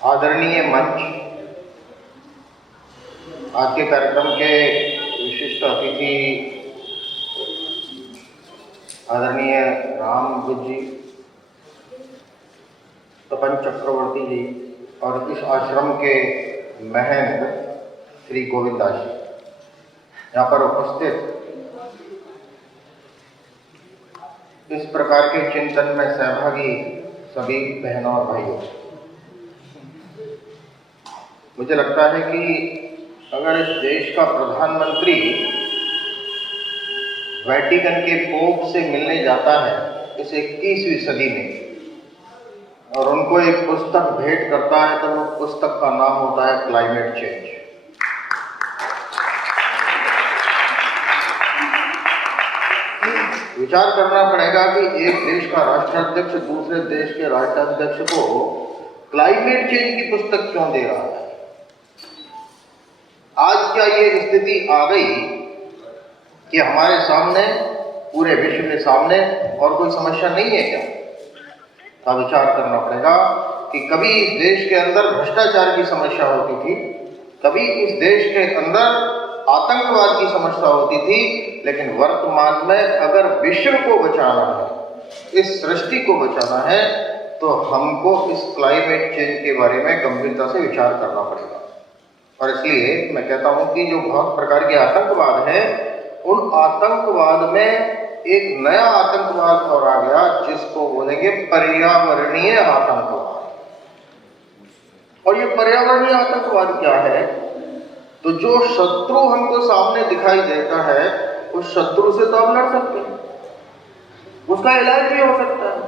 आदरणीय मंच, आज के कार्यक्रम के विशिष्ट अतिथि आदरणीय राम जी, तपन चक्रवर्ती जी और इस आश्रम के महंत श्री गोविंद दास जी, यहाँ पर उपस्थित इस प्रकार के चिंतन में सहभागी सभी बहनों और भाइयों, मुझे लगता है कि अगर इस देश का प्रधानमंत्री वेटिकन के पोप से मिलने जाता है इस 21वीं सदी में और उनको एक पुस्तक भेंट करता है, तो वो पुस्तक का नाम होता है क्लाइमेट चेंज। विचार करना पड़ेगा कि एक देश का राष्ट्राध्यक्ष दूसरे देश के राष्ट्राध्यक्ष को क्लाइमेट चेंज की पुस्तक क्यों दे रहा है। आज क्या ये स्थिति आ गई कि हमारे सामने, पूरे विश्व के सामने और कोई समस्या नहीं है क्या? का विचार करना पड़ेगा कि कभी इस देश के अंदर भ्रष्टाचार की समस्या होती थी, कभी इस देश के अंदर आतंकवाद की समस्या होती थी, लेकिन वर्तमान में अगर विश्व को बचाना है, इस सृष्टि को बचाना है, तो हमको इस क्लाइमेट चेंज के बारे में गंभीरता से विचार करना पड़ेगा। और इसलिए मैं कहता हूं कि जो बहुत प्रकार के आतंकवाद है, उन आतंकवाद में एक नया आतंकवाद और आ गया जिसको बोलेंगे पर्यावरणीय आतंकवाद। और ये पर्यावरणीय आतंकवाद क्या है? तो जो शत्रु हमको सामने दिखाई देता है, उस शत्रु से तो हम लड़ सकते हैं, उसका इलाज भी हो सकता है,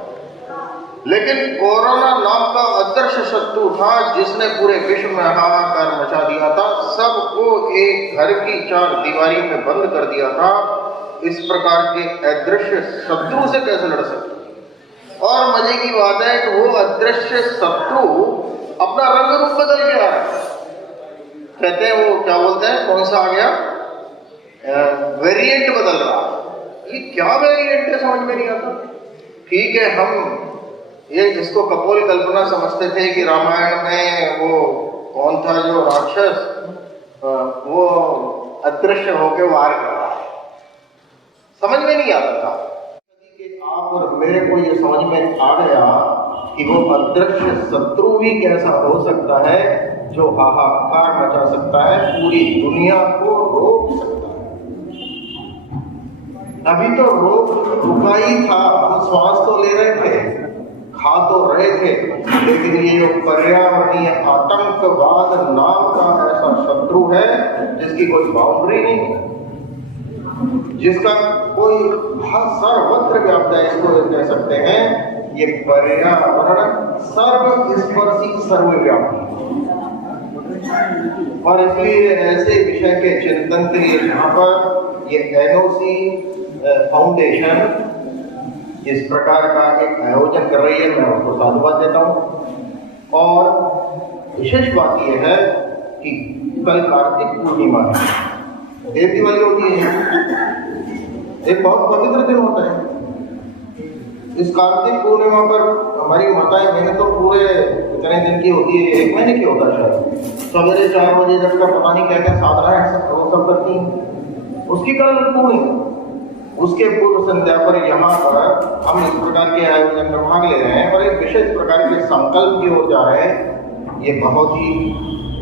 लेकिन कोरोना नाम का अदृश्य शत्रु था जिसने पूरे विश्व में हाहाकार मचा दिया था, सबको एक घर की चार दीवारी में बंद कर दिया था। इस प्रकार के अदृश्य शत्रु से कैसे लड़ सकते? और मजे की बात है कि वो अदृश्य शत्रु अपना रंग रूप बदल के आ रहा है। कहते हैं वो क्या बोलते हैं, कौन सा आ गया, वेरिएंट बदल रहा। ये क्या वेरिएंट है समझ में नहीं आता। ठीक है, हम ये जिसको कपोल कल्पना समझते थे कि रामायण में वो कौन था जो राक्षस, वो अदृश्य होकर वार कर रहा है, समझ में नहीं आता था कि आप और मेरे को ये समझ में आ गया कि वो अदृश्य शत्रु भी कैसा हो सकता है जो हाहाकार मचा सकता है, पूरी दुनिया को रोक सकता है। अभी तो रोक रुका ही था, हम श्वास तो ले रहे थे, खा तो रहे थे, लेकिन ये जो पर्यावरणीय आतंकवाद नाम का ऐसा शत्रु है जिसकी कोई बाउंड्री नहीं है, जिसका कोई सर्वत्र व्याप्त है, इसको कह सकते हैं ये पर्यावरण सर्वस्पर्शी सर्वव्यापी। और इसलिए ऐसे विषय के चिंतन के लिए यहाँ पर ये एनओसी फाउंडेशन इस प्रकार का एक आयोजन कर रही है, मैं उसको साधुवाद देता हूँ। और विशेष बात यह है कि कल कार्तिक पूर्णिमा है, देव दिवाली होती है, एक बहुत पवित्र दिन होता है। इस कार्तिक पूर्णिमा पर हमारी माताएं बहनें तो पूरे कितने दिन की होती है, 1 महीने की होता है शायद, सवेरे 4 बजे तक का पता नहीं क्या क्या साधना है वो सब करती हैं। उसकी कल पूर्णिमा, उसके पूर्व संध्या पर यहाँ पर हम इस प्रकार के आयोजन में भाग ले रहे हैं और एक विशेष प्रकार के संकल्प की ओर जा रहे हैं। ये बहुत ही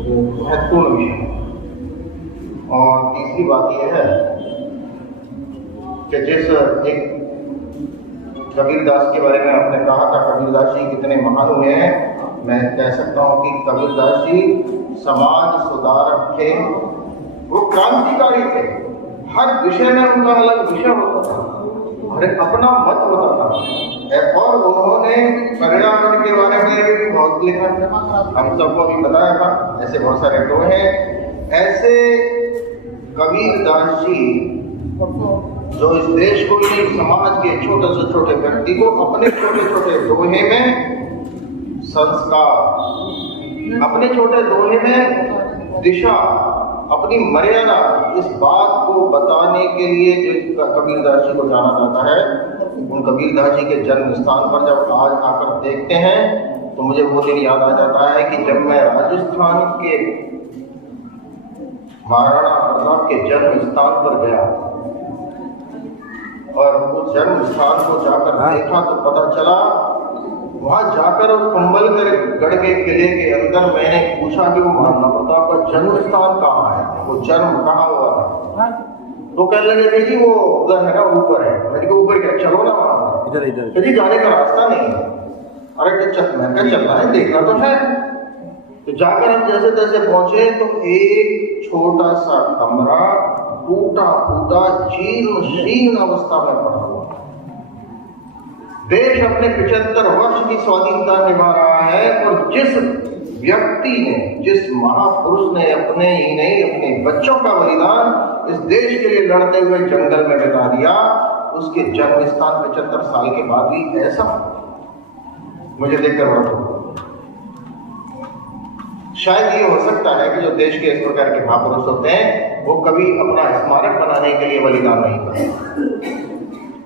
महत्वपूर्ण विषय है। और तीसरी बात यह है कि जिस एक कबीरदास के बारे में आपने कहा था, कबीरदास जी कितने महान हुए हैं, मैं कह सकता हूँ कि कबीरदास जी समाज सुधारक थे, वो क्रांतिकारी थे। हर विषय में उनका अलग विषय होता था, हर अपना मत होता था। और उन्होंने पर्यावरण के बारे में भी बहुत लिखा था, हम सबको भी बताया था। ऐसे बहुत सारे लोग हैं, ऐसे कबीरदास जी जो इस देश को, इस समाज के छोटे से छोटे व्यक्ति को अपने छोटे छोटे दोहे में संस्कार, अपने छोटे दोहे में दिशा, अपनी मर्यादा, इस बात को बताने के लिए जो कबीरदास जी को जाना जाता है। उन कबीरदास जी के जन्म स्थान पर जब आज आकर देखते हैं तो मुझे वो दिन याद आ जाता है कि जब मैं राजस्थान के महाराणा प्रताप के जन्म स्थान पर गया और उस जन्म स्थान को जाकर देखा तो पता चला, वहां जाकर उस कुंभलगढ़ के किले के अंदर मैंने पूछा कि वो महाराणा प्रताप का जन्म स्थान कहाँ है, वो जन्म कहाँ हुआ था। तो कहने लगे जी वो उधर है ना, ऊपर है। मैंने कहा ऊपर क्या, चलो ना वहां, इधर इधर जी जाने का रास्ता नहीं है। अरे मैं चलना है, देखना तो है। तो जाकर हम जैसे तैसे पहुंचे तो एक छोटा सा कमरा टूटा फूटा जीर्ण शीर्ण अवस्था में पड़ा हुआ। देश अपने 75 वर्ष की स्वाधीनता निभा रहा है और जिस व्यक्ति ने, जिस महापुरुष ने अपने ही नहीं अपने बच्चों का बलिदान इस देश के लिए लड़ते हुए जंगल में बिता दिया, उसके जन्म स्थान 75 साल के बाद भी ऐसा, मुझे देखकर बड़ा दुख हुआ। शायद ये हो सकता है कि जो देश के इस प्रकार के महापुरुष होते हैं वो कभी अपना स्मारक बनाने के लिए बलिदान नहीं करते,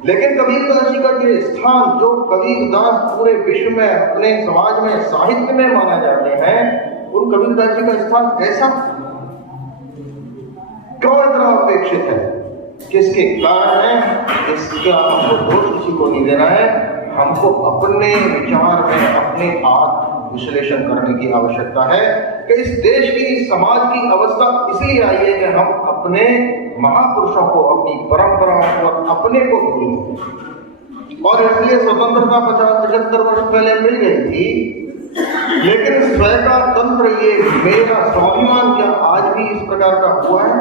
लेकिन कबीरदास जी का ये स्थान, जो कबीरदास पूरे विश्व में, अपने समाज में, साहित्य में माना जाते हैं, उन कबीरदास जी का स्थान ऐसा क्यों इतना अपेक्षित है, किसके कारण है, इसका हमको दोष किसी को नहीं देना है। हमको अपने विचार में अपने आत्म विश्लेषण करने की आवश्यकता है कि इस देश की, इस समाज की अवस्था इसलिए आई है कि हम अपने महापुरुषों को, अपनी परंपराओं को, अपने को भूल गए। और इसलिए स्वतंत्रता 50-75 वर्ष पहले मिल गई थी, लेकिन स्वयं का तंत्र, ये मेरा स्वाभिमान क्या आज भी इस प्रकार का हुआ है?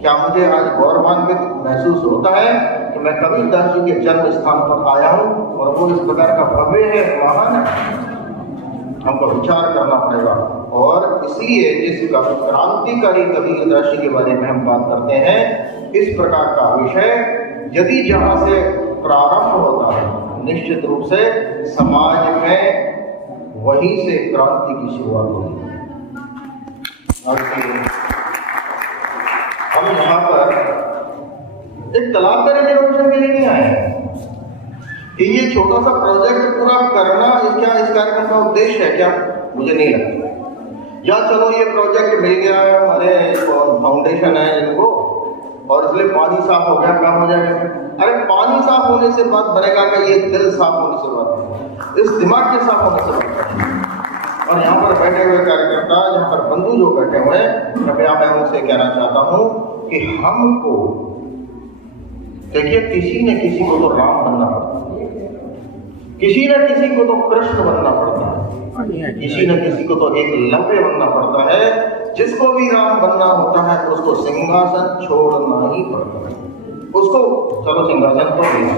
क्या मुझे आज गौरवान्वित महसूस होता है कि मैं कबीरदास जी के जन्म स्थान पर आया हूँ और वो इस प्रकार का भव्य है, महान है? हमको विचार करना पड़ेगा। और इसलिए जिस क्रांतिकारी कबीरदास जी के बारे में हम बात करते हैं, इस प्रकार का विषय यदि जहाँ से प्रारंभ होता है, निश्चित रूप से समाज में वहीं से क्रांति की शुरुआत होगी। हम यहाँ पर एक तालाब का रिजर्वेशन के लिए नहीं आए कि ये छोटा सा प्रोजेक्ट पूरा करना क्या इस कार्यक्रम का उद्देश्य है क्या? मुझे नहीं लगता। या चलो ये प्रोजेक्ट मिल गया है, हमारे फाउंडेशन है इनको, और इसलिए पानी साफ हो गया, काम हो जाएगा। अरे पानी साफ होने से बात बनेगा कि ये दिल साफ होने से बात बनेगा, इस दिमाग के साफ होने से बात बनेगा। और यहाँ पर बैठे हुए कार्यकर्ता, यहाँ पर बंधु जो बैठे हुए हैं, कृपया मैं उनसे कहना चाहता हूँ कि हमको देखिए, किसी न किसी को तो राम बनना पड़ता है, किसी न किसी को तो कृष्ण बनना पड़ता है, किसी न किसी को तो एकलव्य बनना पड़ता है। जिसको भी राम बनना होता है उसको सिंहासन छोड़ना ही पड़ता है। उसको चलो सिंहासन तो नहीं,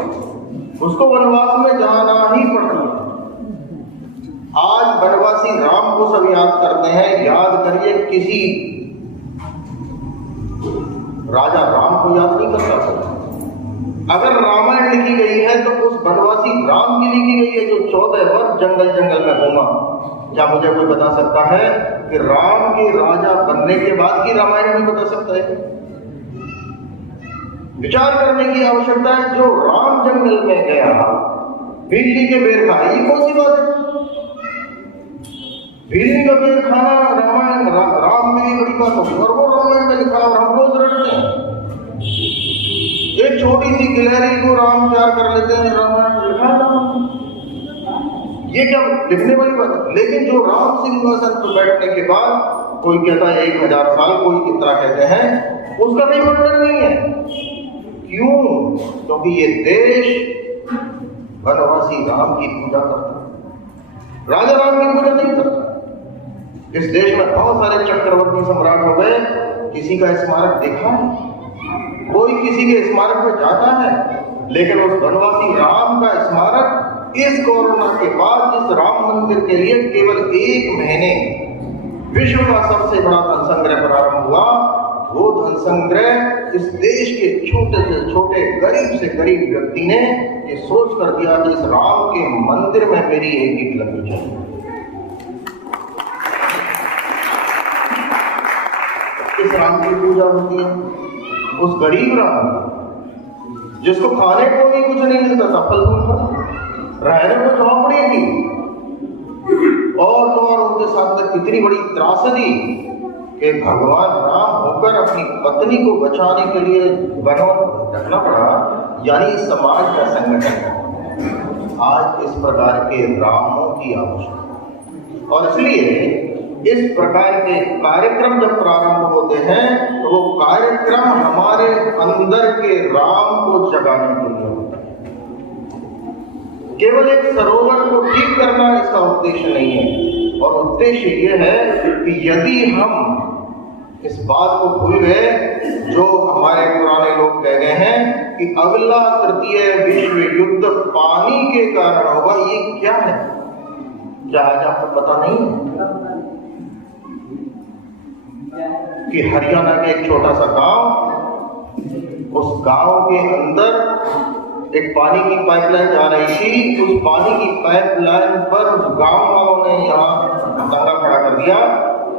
उसको वनवास में जाना ही पड़ता है। आज वनवासी राम को सब याद करते हैं, याद करिए किसी राजा राम को याद नहीं कर सकता। अगर रामायण लिखी गई है तो उस वनवासी राम की लिखी गई है जो 14 वर्ष जंगल जंगल में घूमा। क्या मुझे कोई बता सकता है कि राम के राजा बनने के बाद की रामायण नहीं बता सकता है? विचार करने की आवश्यकता है। जो राम जंगल में गया, बिल्ली के बेर खाए, ये कौन सी बात है? बिल्ली का बेर खाना रामायण राम में बड़ी बात होगी, और वो रामायण में लिखा और हम रोज रटते हैं। एक छोटी सी गिलहरी को राम प्यार कर लेते हैं, रामायण में लिखा है। ये क्या लिखने वाली बात है? लेकिन जो राम सिंहासन पर बैठने के बाद कोई कहता है 1000 साल, कोई कितना कहते हैं, उसका कोई वर्णन नहीं है। क्यों? क्योंकि ये देश वनवासी राम की पूजा करता है, राजा राम की पूजा नहीं करता। इस देश में बहुत सारे चक्रवर्ती सम्राट हो गए, किसी का स्मारक देखा है? कोई किसी के स्मारक पे जाता है? लेकिन उस वनवासी राम का स्मारक इस कोरोना के बाद जिस राम मंदिर के लिए केवल 1 महीने विश्व का सबसे बड़ा धन संग्रह प्रारंभ हुआ, वो धन संग्रह इस देश के छोटे से छोटे, गरीब से गरीब व्यक्ति ने ये सोच कर दिया कि इस राम के मंदिर में मेरी एक ईंट लगनी चाहिए। इस राम की पूजा होती है, उस गरीब राम जिसको खाने को भी कुछ नहीं मिलता था, फल फूल रहने को झोपड़ी थी, और तो और उनके साथ में कितनी बड़ी त्रासदी कि भगवान राम होकर अपनी पत्नी को बचाने के लिए वनों रखना पड़ा, यानी समाज का संगठन। आज इस प्रकार के रामों की आवश्यकता, और इसलिए इस प्रकार के कार्यक्रम जब प्रारंभ होते हैं तो वो कार्यक्रम हमारे अंदर के राम को जगाने के लिए होता है। केवल एक सरोवर को ठीक करना इसका उद्देश्य नहीं है, और उद्देश्य ये है कि यदि हम इस बात को भूल गए जो हमारे पुराने लोग कह गए हैं कि अगला तृतीय विश्व युद्ध पानी के कारण होगा, ये क्या है? क्या आज आपको पता नहीं है कि हरियाणा के एक छोटा सा गांव, उस गांव के अंदर एक पानी की पाइपलाइन जा रही थी। उस पानी की पाइपलाइन पर उस गांव वालों ने यहाँ दंगा खड़ा कर दिया।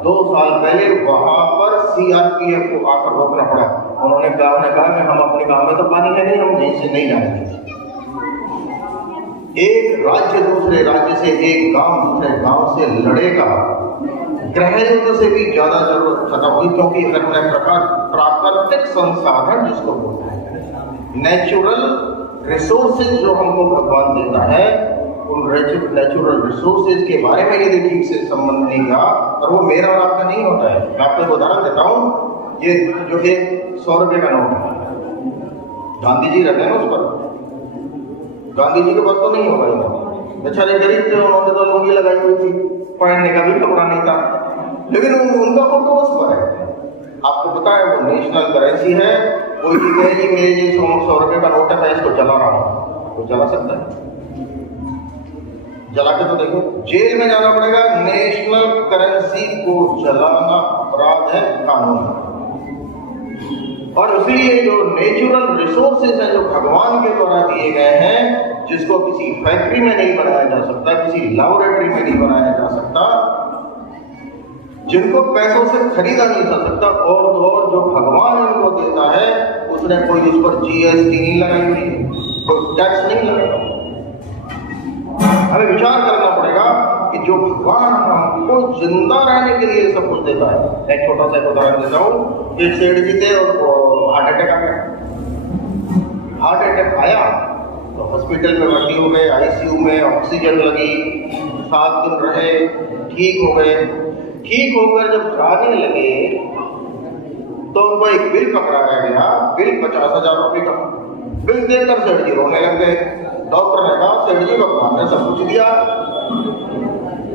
2 साल पहले वहां पर सीआरपीएफ को आकर रोकना पड़ा। उन्होंने गांव ने कहा कि हम अपने गांव में तो पानी है नहीं, हम यहीं से नहीं जाने देंगे। एक राज्य दूसरे राज्य से, एक गांव दूसरे गांव से लड़ेगा, गृह युद्ध से भी ज्यादा जरूरत खत्म हुई, क्योंकि अगर प्राकृतिक संसाधन जिसको बोलते हैं, नेचुरल रिसोर्सेज जो हमको भगवान देता है, उन नेचुरल रिसोर्सेज के बारे में यदि ठीक से संबंध नहीं रहा, और वो मेरा और आपका नहीं होता है। मैं आपको एक उदाहरण देता हूँ। ये जो एक 100 रुपये का नोट है, गांधी जी रहते हैं ना उस पर, गांधी जी के पास तो नहीं होगा ये, बेचारे गरीब थे, उन्होंने तो लुंगी लगाई हुई थी, पहनने का भी कपड़ा नहीं था, लेकिन उनका फोटो उस पर है। आपको पता है वो नेशनल करेंसी है। कोई भी कहे कि मेरे ये 100 रुपये का नोट है, मैं इसको जला रहा हूँ, तो जला सकता है? जला के तो देखो, जेल में जाना पड़ेगा। नेशनल करेंसी को जलाना अपराध है, कानून। और इसलिए जो नेचुरल रिसोर्सेज हैं जो भगवान के द्वारा दिए गए हैं, जिसको किसी फैक्ट्री में नहीं बनाया जा सकता, किसी लैबोरेटरी में नहीं बनाया जा सकता, जिनको पैसों से खरीदा नहीं जा सकता, और तो और जो भगवान इनको देता है, उसने कोई उस पर जीएसटी नहीं लगाई हुई, कोई टैक्स नहीं लगाया। हमें विचार करना पड़ेगा कि जो भगवान हमको जिंदा रहने के लिए सब कुछ देता है। एक छोटा सा उदाहरण देता हूँ। एक सेठ जी थे और हार्ट अटैक आ गया। हार्ट अटैक आया तो हॉस्पिटल में भर्ती हो गए, आईसीयू में ऑक्सीजन लगी, 7 दिन रहे, ठीक हो गए। ठीक होकर जब जाने लगे तो उनको एक बिल पकड़ाया गया। बिल 50,000 रुपये का। बिल देकर सेठ जी रोने लग गए। डॉक्टर ने कहा, सेठ जी भगवान ने सब कुछ दिया,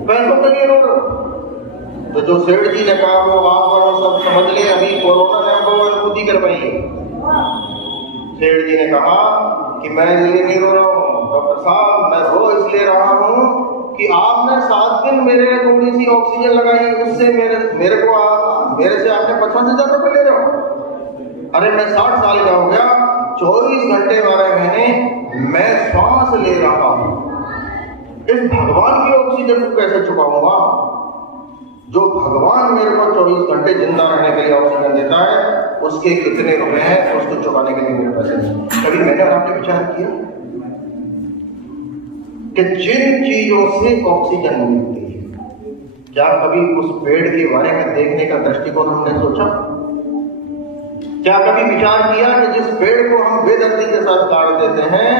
पैसों के लिए रो रहे। तो जो सेठ जी ने कहा वो आप सब समझ ले, अभी कोरोना ने हमको अनुभूति करवाई। सेठ जी ने कहा कि मैं इसलिए नहीं रो रहा हूँ डॉक्टर साहब, मैं रो इसलिए रहा हूँ कि आपने 7 दिन मेरे थोड़ी सी ऑक्सीजन लगाई, उससे मेरे से आपने 50,000 रुपये ले रहे हो। अरे मैं 60 साल का हो गया, 24 घंटे 12 महीने मैं श्वास ले रहा हूं। इस भगवान की ऑक्सीजन को कैसे चुकाऊंगा? जो भगवान मेरे को 24 घंटे जिंदा रहने के लिए ऑक्सीजन देता है, उसके कितने रुपए हैं उसको चुकाने के लिए मेरे पैसे नहीं। कभी मैंने और आपने विचार किया कि जिन चीजों से ऑक्सीजन मिलती है, क्या कभी उस पेड़ के बारे में देखने का दृष्टिकोण हमने सोचा? क्या कभी विचार किया कि जिस पेड़ को हम बेदर्दी के साथ काट देते हैं,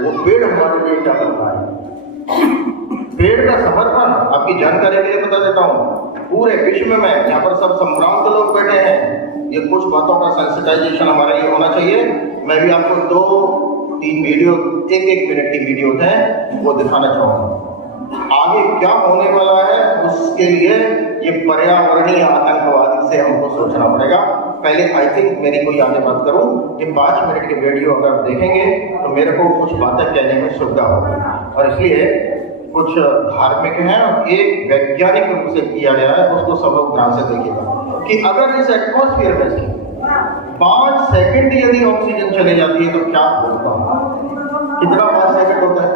वो पेड़ हमारे लिए क्या करता है? पेड़ का समर्पण आपकी जानकारी के लिए बता देता हूँ। पूरे विश्व में यहाँ पर सब संभ्रांत लोग बैठे हैं, ये कुछ बातों का सेंसिटाइजेशन हमारे लिए होना चाहिए। मैं भी आपको 2-3 वीडियो, 1-1 मिनट की वीडियो है वो दिखाना चाहूँगा। आगे क्या होने वाला है उसके लिए ये पर्यावरणीय आतंकवाद से हमको सोचना पड़ेगा। पहले आई थिंक मेरी कोई आगे बात करूं कि 5 मिनट की वीडियो अगर आप देखेंगे तो मेरे को कुछ बातें कहने में सुविधा होगी, और इसलिए कुछ धार्मिक हैं और एक वैज्ञानिक रूप से किया गया है, उसको सब लोग ध्यान से देखिएगा कि अगर इस एटमॉस्फेयर में से 5 सेकंड यदि ऑक्सीजन चली जाती है तो क्या होता है? कितना 5 सेकंड होता है?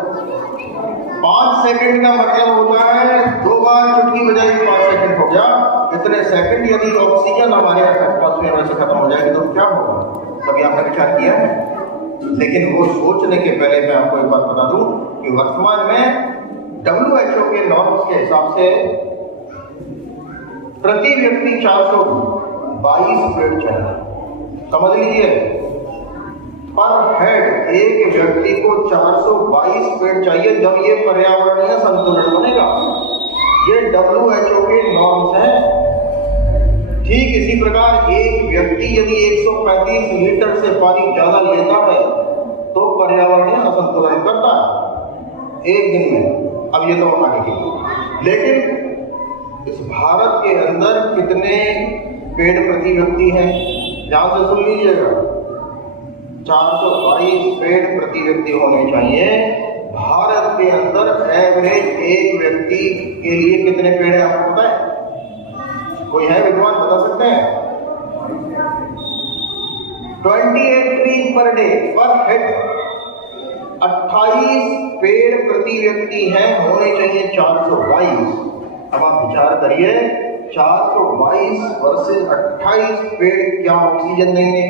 5 सेकंड का मतलब होता है 2 बार चुटकी बजाई 5 सेकंड हो गया। इतने सेकंड यदि ऑक्सीजन हमारे एटमॉस्फेयर में से खत्म हो जाएगी तो क्या होगा? कभी आपने विचार किया है? लेकिन वो सोचने के पहले मैं आपको एक बात बता दूं कि वर्तमान में WHO के नॉर्म्स के हिसाब से प्रति व्यक्ति 422 पेड़ चाहिए। समझ लीजिए, पर हेड एक व्यक्ति को 422 पेड़ चाहिए जब ये पर्यावरणीय संतुलन बनेगा। ये WHO के नॉर्म्स हैं। ठीक इसी प्रकार एक व्यक्ति यदि 135 लीटर से पानी ज्यादा लेता है तो पर्यावरणीय असंतुलन करता है एक दिन में। अब ये तो आगे की, लेकिन इस भारत के अंदर कितने पेड़ प्रति व्यक्ति हैं? ध्यान से सुन लीजिएगा, 422 पेड़ प्रति व्यक्ति होने चाहिए। भारत के अंदर एवरेज एक व्यक्ति के लिए कितने पेड़ हैं आपको पता है? कोई है विद्वान, बता सकते हैं? 28 ट्री पर डे पर हेड। 28 पेड़ प्रति व्यक्ति हैं, होने चाहिए 422। अब आप विचार करिए, 422 वर्सेस 28 पेड़ क्या ऑक्सीजन देंगे,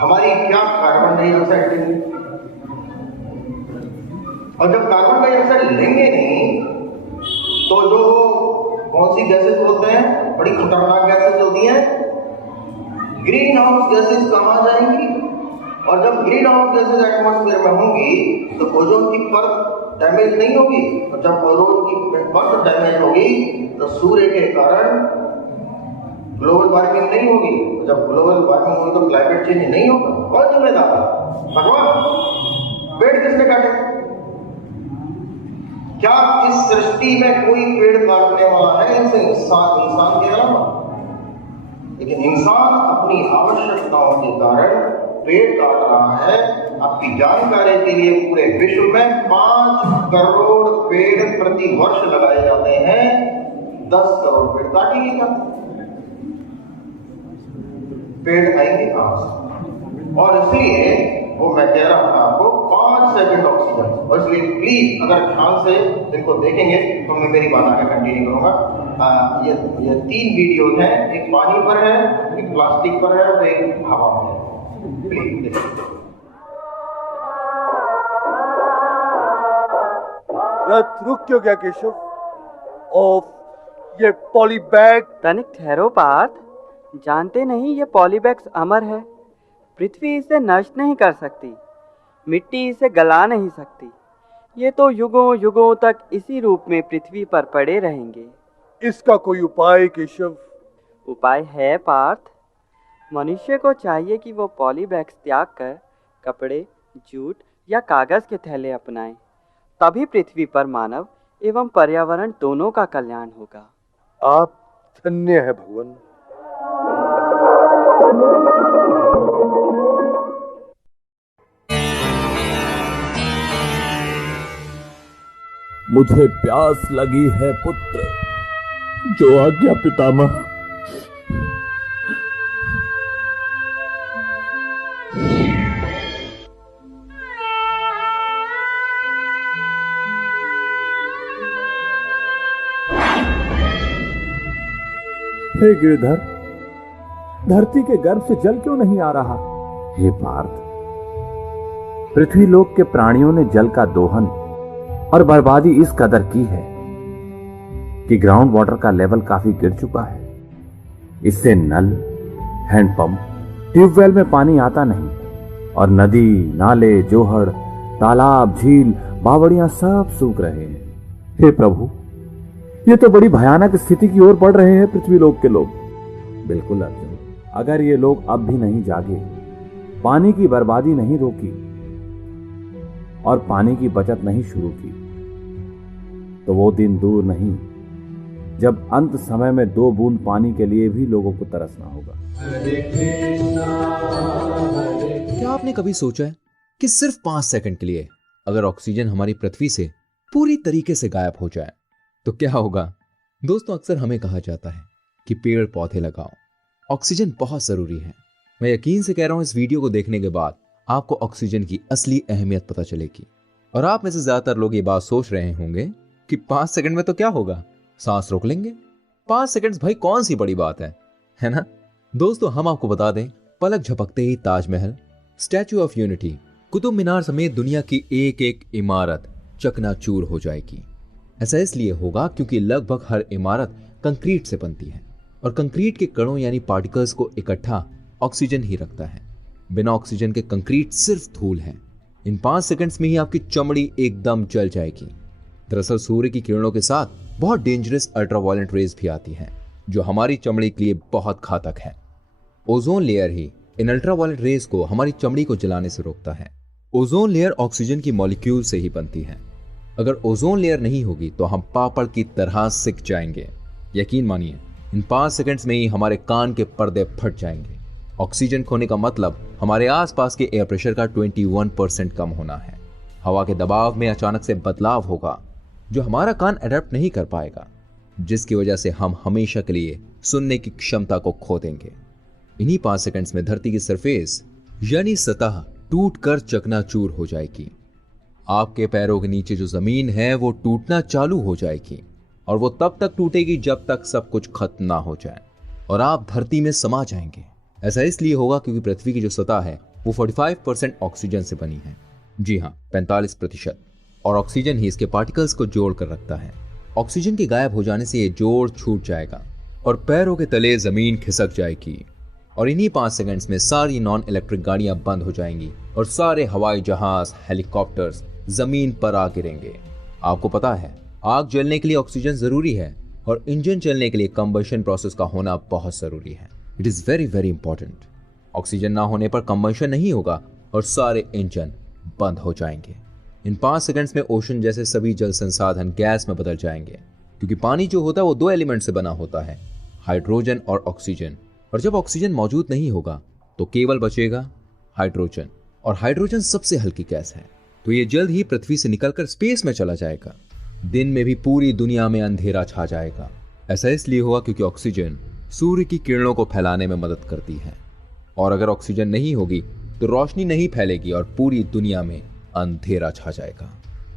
हमारी क्या कार्बन डाइऑक्साइड देंगे? और जब कार्बन डाइऑक्साइड लेंगे नहीं तो जो कौन सी गैसेस होते हैं, बड़ी खतरनाक गैसेस होती हैं, ग्रीन हाउस गैसेस कहाँ जाएंगी? और जब ग्रीन हाउस गैसेस एटमॉस्फेयर में होंगी तो ओजोन की परत डैमेज नहीं होगी, और जब ओजोन की परत डैमेज होगी तो सूर्य के कारण ग्लोबल वार्मिंग नहीं होगी। जब ग्लोबल वार्मिंग होगी तो क्लाइमेट चेंज नहीं होगा। कौन जिम्मेदार है? भगवान। पेड़ किसने काटे? क्या इस सृष्टि में कोई पेड़ काटने वाला है इंसान के अलावा? लेकिन इंसान अपनी आवश्यकताओं के कारण पेड़ काट रहा है। आपकी जानकारी के लिए पूरे विश्व में 5 करोड़ पेड़ प्रति वर्ष लगाए जाते हैं। 10 करोड़ पेड़ काटेंगे, पेड़ आएंगे कहां से? और इसलिए वो मैं कह रहा था आपको 5 सेकंड ऑक्सीजन। और इसलिए प्लीज अगर ध्यान से इनको देखेंगे तो मैं मेरी बात आगे कंटिन्यू करूंगा। ये 3 वीडियो हैं, एक पानी पर है, एक प्लास्टिक पर है और एक हवा पर है। प्लीज देखिए। रथ रुक क्यों गया केशव? ये पॉलीबैग। तनिक ठहरो पार्थ, जानते नहीं ये पॉलीबैग्स अमर है। पृथ्वी इसे नष्ट नहीं कर सकती, मिट्टी इसे गला नहीं सकती। ये तो युगों युगों तक इसी रूप में पृथ्वी पर पड़े रहेंगे। इसका कोई उपाय केशव? उपाय है पार्थ। मनुष्य को चाहिए कि वो पॉलीबैग्स त्याग कर कपड़े, जूट या कागज के थैले अपनाएं। तभी पृथ्वी पर मानव एवं पर्यावरण दोनों का कल्याण होगा। आप धन्य है भगवान। मुझे प्यास लगी है पुत्र। जो आज्ञा पितामह। हे गिरधर, धरती के गर्भ से जल क्यों नहीं आ रहा? हे पार्थ, पृथ्वी लोक के प्राणियों ने जल का दोहन और बर्बादी इस कदर की है कि ग्राउंड वाटर का लेवल काफी गिर चुका है। इससे नल, हैंडपंप, ट्यूबवेल में पानी आता नहीं और नदी, नाले, जोहड़, तालाब, झील, बावड़ियां सब सूख रहे हैं। हे प्रभु, ये तो बड़ी भयानक स्थिति की ओर बढ़ रहे हैं पृथ्वी लोक के लोग। बिल्कुल अर्जुन, अगर ये लोग अब भी नहीं जागे, पानी की बर्बादी नहीं रोकी और पानी की बचत नहीं शुरू की, तो वो दिन दूर नहीं जब अंत समय में 2 बूंद पानी के लिए भी लोगों को तरसना होगा। क्या आपने कभी सोचा है कि सिर्फ 5 सेकंड के लिए अगर ऑक्सीजन हमारी पृथ्वी से पूरी तरीके से गायब हो जाए तो क्या होगा? दोस्तों, अक्सर हमें कहा जाता है कि पेड़ पौधे लगाओ, ऑक्सीजन बहुत जरूरी है। मैं यकीन से कह रहा हूं, इस वीडियो को देखने के बाद आपको ऑक्सीजन की असली अहमियत पता चलेगी। और आप में से ज्यादातर लोग ये बात सोच रहे होंगे कि 5 सेकंड में तो क्या होगा, सांस रोक लेंगे। 5 सेकंड भाई कौन सी बड़ी बात है ना? दोस्तों, हम आपको बता दें, पलक झपकते ही Taj Mahal, Statue of Unity, Qutub Minar समेत दुनिया की एक एक इमारत चकनाचूर हो जाएगी। ऐसा इसलिए होगा क्योंकि लगभग हर इमारत कंक्रीट से बनती है और कंक्रीट के कणों यानी पार्टिकल्स को इकट्ठा ऑक्सीजन ही रखता है। बिना ऑक्सीजन के कंक्रीट सिर्फ धूल है। इन 5 सेकंड्स में ही आपकी चमड़ी एकदम जल जाएगी। दरअसल सूर्य की किरणों के साथ बहुत डेंजरस अल्ट्रावायलेट रेज भी आती हैं जो हमारी चमड़ी के लिए बहुत घातक है। ओजोन लेयर ही इन अल्ट्रावायलेट रेज को हमारी चमड़ी को जलाने से रोकता है। ओजोन लेयर ऑक्सीजन की मॉलिक्यूल से ही बनती है। अगर ओजोन लेयर नहीं होगी तो हम पापड़ की तरह सिक जाएंगे। यकीन मानिए, इन 5 सेकंड्स में ही हमारे कान के पर्दे फट जाएंगे। ऑक्सीजन खोने का मतलब हमारे आसपास के एयर प्रेशर का 21% कम होना है। हवा के दबाव में अचानक से बदलाव होगा जो हमारा कान अडेप्ट नहीं कर पाएगा, जिसकी वजह से हम हमेशा के लिए सुनने की क्षमता को खो देंगे। इन्हीं 5 सेकंड्स में धरती की सरफेस यानी सतह टूटकर चकनाचूर हो जाएगी। आपके पैरों के नीचे जो जमीन है वो टूटना चालू हो जाएगी और वो तब तक टूटेगी जब तक सब कुछ खत्म ना हो जाए और आप धरती में समा जाएंगे। ऐसा इसलिए होगा क्योंकि पृथ्वी की जो सतह है वो 45% ऑक्सीजन से बनी है। जी हाँ, 45%। और ऑक्सीजन ही इसके पार्टिकल्स को जोड़ कर रखता है। ऑक्सीजन के गायब हो जाने से ये जोड़ छूट जाएगा और पैरों के तले जमीन खिसक जाएगी और इन्हीं 5 सेकंड्स में सारी नॉन इलेक्ट्रिक गाड़ियां बंद हो जाएंगी और सारे हवाई जहाज, हेलीकॉप्टर्स जमीन पर आ गिरेंगे। आपको पता है, आग जलने के लिए ऑक्सीजन जरूरी है और इंजन चलने के लिए कंबशन प्रोसेस का होना बहुत जरूरी है। It is very very important. Oxygen ना होने पर कंबशन नहीं होगा और सारे इंजन बंद हो जाएंगे। इन 5 सेकंड्स में ओशन जैसे सभी जल संसाधन गैस में बदल जाएंगे क्योंकि पानी जो होता है वो 2 एलिमेंट से बना होता है, हाइड्रोजन और ऑक्सीजन। और जब ऑक्सीजन मौजूद नहीं होगा तो केवल बचेगा हाइड्रोजन, और हाइड्रोजन सबसे हल्की गैस है, तो ये जल्द ही पृथ्वी से निकलकर स्पेस में चला जाएगा। दिन में भी पूरी दुनिया में अंधेरा छा जाएगा। ऐसा इसलिए हुआ क्योंकि ऑक्सीजन सूर्य की किरणों को फैलाने में मदद करती है और अगर ऑक्सीजन नहीं होगी तो रोशनी नहीं फैलेगी और पूरी दुनिया में अंधेरा छा जाएगा।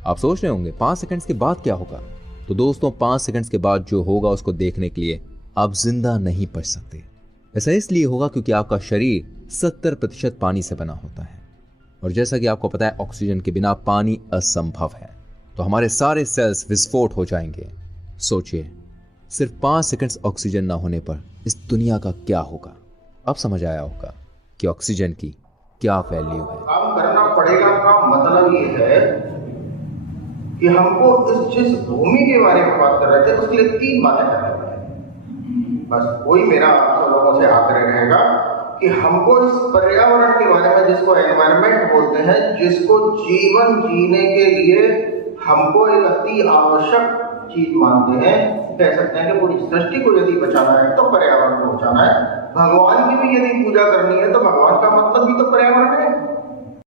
आप सोच रहे होंगे 5 सेकंड्स के बाद क्या होगा? तो दोस्तों, 5 सेकंड्स के बाद जो होगा उसको देखने के लिए आप जिंदा नहीं बच सकते। ऐसा इसलिए होगा क्योंकि आपका शरीर 70% पानी से बना होता है और जैसा कि आपको पता है ऑक्सीजन के बिना पानी असंभव है, तो हमारे सारे सेल्स विस्फोट हो जाएंगे। सोचिए, सिर्फ 5 सेकंड्स ऑक्सीजन ना होने पर इस दुनिया का क्या होगा। अब समझ आया होगा कि ऑक्सीजन की क्या वैल्यू है। काम करना पड़ेगा का मतलब ये है कि हमको जिस भूमि के बारे में बात कर रहे थे उसके लिए 3 बातें करनी पड़ेंगी। बस वही मेरा आप सब लोगों से आग्रह रहेगा कि हमको इस पर्यावरण के बारे में, जिसको एनवायरनमेंट बोलते हैं, जिसको जीवन जीने के लिए हमको एक अति आवश्यक चीज मानते हैं, कह सकते हैं कि पूरी सृष्टि को यदि बचाना है तो पर्यावरण को बचाना है। भगवान की भी यदि पूजा करनी है तो भगवान का